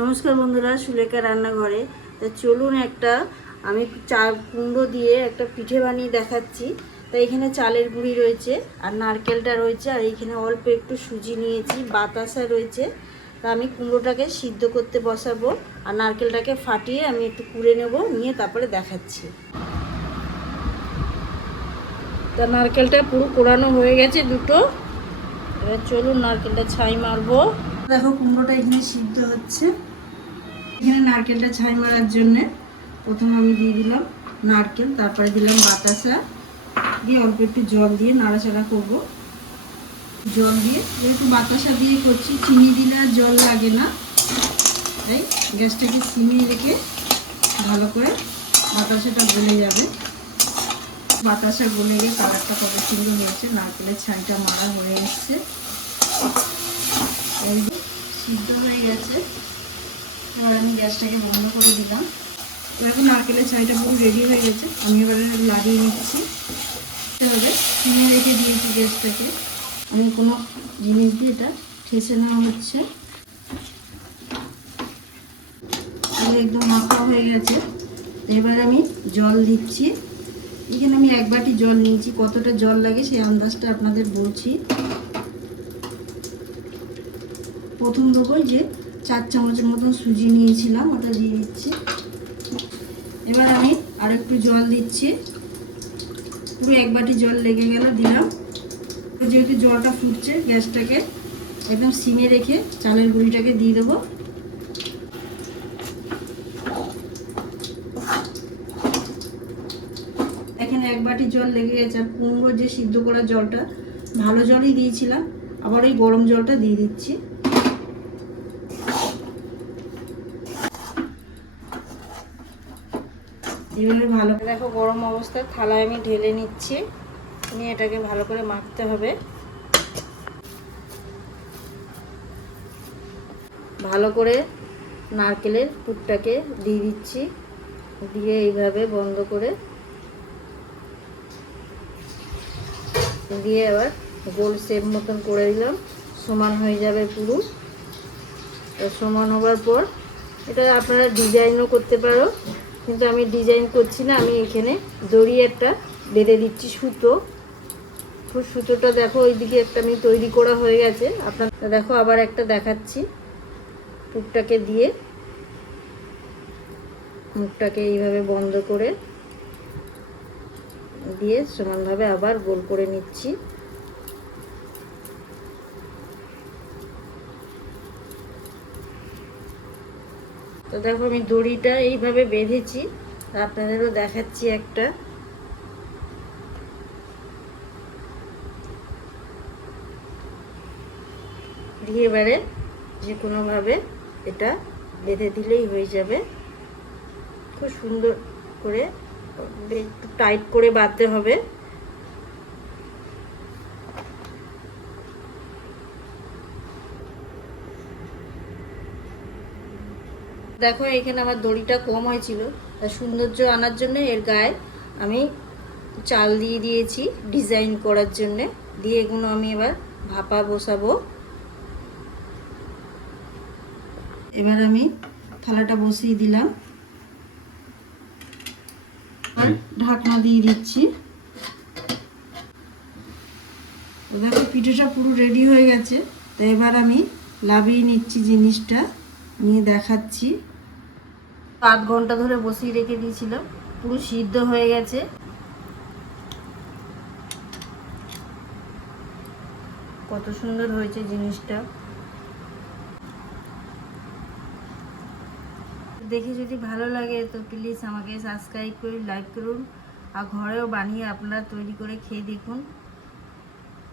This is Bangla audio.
নমস্কার বন্ধুরা, সুলেখা রান্নাঘরে। তা চলুন আমি কুমড়ো দিয়ে একটা পিঠে বানিয়ে দেখাচ্ছি। তা এখানে চালের গুঁড়ি রয়েছে আর নারকেলটা রয়েছে, আর এখানে অল্প একটু সুজি নিয়েছি, বাতাসা রয়েছে। তা আমি কুমড়োটাকে সিদ্ধ করতে বসাবো আর নারকেলটাকে ফাটিয়ে আমি একটু কুড়ে নেব, নিয়ে তারপরে দেখাচ্ছি। তা নারকেলটা পুরো কোড়ানো হয়ে গেছে দুটো। এবার চলুন নারকেলটা ছাই মারবো। দেখো কুমড়োটা এখানে সিদ্ধ হচ্ছে। এখানে নারকেলটা ছাই মারার জন্য প্রথম আমি দিয়ে দিলাম নারকেল, তারপরে দিলাম বাতাসা, দিয়ে অল্প একটু জল দিয়ে নাড়াচাড়া করব। জল দিয়ে, যেহেতু বাতাসা দিয়ে করছি, চিনি দিলে আর জল লাগে না, তাই গ্যাসটাকে সিমে রেখে ভালো করে বাতাসাটা গলে যাবে। বাতাসা গলে গিয়ে কালারটা কত সুন্দর হয়েছে, নারকেলের ছাইটা মারা হয়ে এসছে, সিদ্ধ হয়ে গেছে। এবার আমি গ্যাসটাকে বন্ধ করে দিলাম। এবার নারকেলের ছাইটা পুরো রেডি হয়ে গেছে, আমি এবারে লাড়িয়ে নিচ্ছি। হবে সিমে রেখে দিয়েছি গ্যাসটাকে, আমি কোনো জিনিস দিয়ে এটা ঠেসে নেওয়া হচ্ছে। একদম মাখা হয়ে গেছে। এবার আমি জল দিচ্ছি। এখানে আমি 1 বাটি জল নিয়েছি, কতটা জল লাগে সেই আন্দাজটা আপনাদের বলছি। প্রথম দেবো যে 4 চামচের মতন সুজি নিয়েছিলাম, ওটা দিয়ে দিচ্ছি। এবার আমি আর একটু জল দিচ্ছি, পুরো 1 বাটি জল লেগে গেল, দিলাম। যেহেতু জলটা ফুটছে, গ্যাসটাকে একদম সিমে রেখে চালের গুঁড়িটাকে দিয়ে দেবো। এখানে 1 বাটি জল লেগে গেছে, আর কুমড়ো যে সিদ্ধ করা জলটা, ভালো জলই দিয়েছিলাম, আবার এই গরম জলটা দিয়ে দিচ্ছি। এইভাবে ভালো করে দেখো, গরম অবস্থায় থালায় আমি ঢেলে নিচ্ছি, নিয়ে এটাকে ভালো করে মাখতে হবে। ভালো করে নারকেলের পুরটাকে দিয়ে দিচ্ছি, দিয়ে এইভাবে বন্ধ করে দিয়ে আবার গোল শেপ মতন করে দিলাম, সমান হয়ে যাবে পুরো। সমান হওয়ার পর এটা আপনারা ডিজাইনও করতে পারো, কিন্তু আমি ডিজাইন করছি না, আমি এখানে দড়ি একটা বেঁধে দিচ্ছি, সুতোটা দেখো ওইদিকে একটা আমি তৈরি করা হয়ে গেছে। আপনারা দেখো আবার একটা দেখাচ্ছি। পুরটাকে দিয়ে মুখটাকে এইভাবে বন্ধ করে দিয়ে সমানভাবে আবার গোল করে নিচ্ছি। তো দেখো আমি দড়িটা এইভাবে বেঁধেছি, আপনাদেরও দেখাচ্ছি একটা। দিয়ে এবারে যে কোনোভাবে এটা বেঁধে দিলেই হয়ে যাবে। খুব সুন্দর করে একটু টাইট করে বাঁধতে হবে। দেখো এখানে আমার দড়িটা কম হয়েছিল, তার সৌন্দর্য আনার জন্য এর গায়ে আমি চাল দিয়ে দিয়েছি ডিজাইন করার জন্য। দিয়ে এগুলো আমি এবার ভাপা বসাবো। এবার আমি থালাটা বসিয়ে দিলাম, আর ঢাকনা দিয়ে দিচ্ছি। দেখো পিঠেটা পুরো রেডি হয়ে গেছে। তো এবার আমি লাভিয়ে নিচ্ছি জিনিসটা, নিয়ে দেখাচ্ছি। 8 ঘন্টা ধরে বসিয়ে রেখে দিয়েছিলাম, পুরো সিদ্ধ হয়ে গেছে। কত সুন্দর হয়েছে জিনিসটা। দেখে যদি ভালো লাগে তো প্লিজ আমাকে সাবস্ক্রাইব করে লাইক করুন, আর ঘরেও বানিয়ে আপনারা তৈরি করে খেয়ে দেখুন।